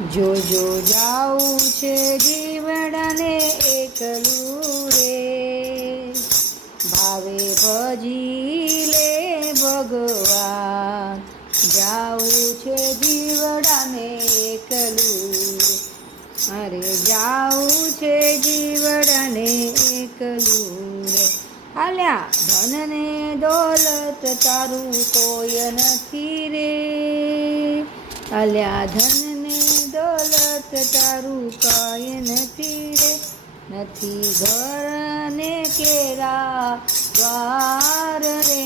જોજો જાવું છે જીવડાને એકલું રે, ભાવે ભજી લે ભગવાન, જાવું છે જીવડાને એકલું રે, અરે જાવું છે જીવડાને એકલું રે. આલ્યા ધન ને દોલત તારું કોઈ નથી રે, આલ્યા ધન ને દોલત તારું કોઈ નથી રે, નથી ઘર ને કેરા દ્વાર રે,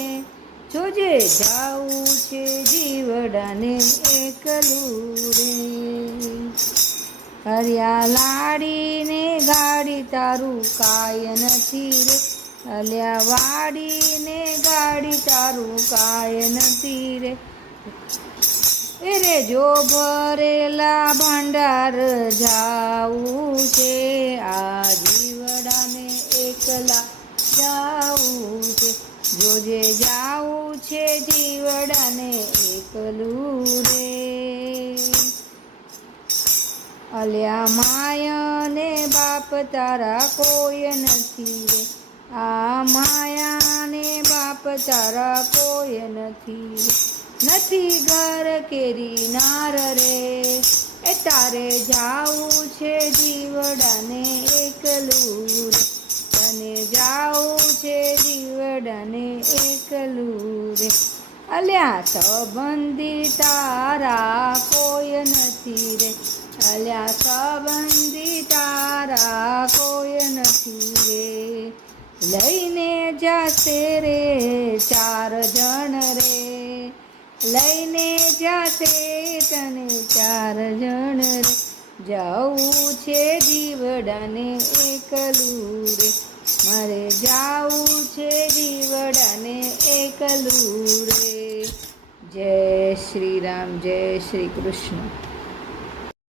જોજે જાવું છે જીવડાને એકલું રે. હરિયા લાડીને ગાડી તારું કાય નથી રે, અલ્યા વાડીને ગાડી તારું કાય નથી રે, રે જો ભરેલા ભંડાર જાવું છે, આ જીવડાને એકલા જાવું છે, જોજે જાવું છે જીવડાને એકલું રે. અલ્યા માયા ને બાપ તારા કોઈ નથી રે, આ માયા ને બાપ તારા કોઈ નથી રે, નથી ઘર કેરી નાર રે, એ તારે જાવું છે જીવડાને એકલું રે, તને જાવું છે જીવડાને એકલું રે. અલ્યા સંબંધી તારા કોઈ નથી રે, અલ્યા સંબંધી તારા કોઈ નથી રે, લઈને જાશે રે 4 જણ રે, લઈને જાશે તને 4 જણ રે, જાવું છે જીવડાને એકલું રે, મારે જાવું છે જીવડાને એકલું રે. જય શ્રી રામ, જય શ્રી કૃષ્ણ.